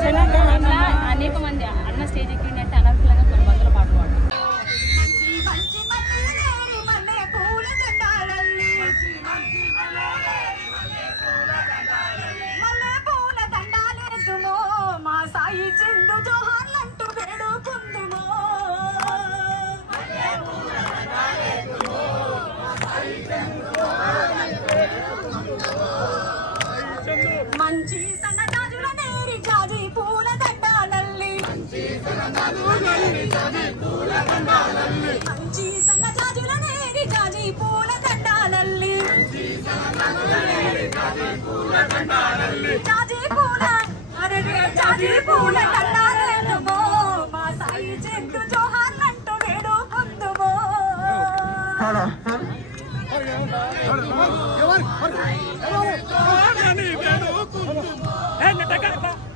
అనేక మంది అన్న స్టేజ్ ఎక్కిందంటే అనర్హులంగా కొన్ని వందల పాటలు పాడు. మంచి సన్నజాజుల నేరి జాజి పూల దండాలల్లి మంచి సన్నజాజుల నేరి జాజి పూల దండాలల్లి జాజి పూల అరే జాజి పూల దండాలెనుమో మా సాయి చెందు జోహార్లంటూ వేడుకుందుమో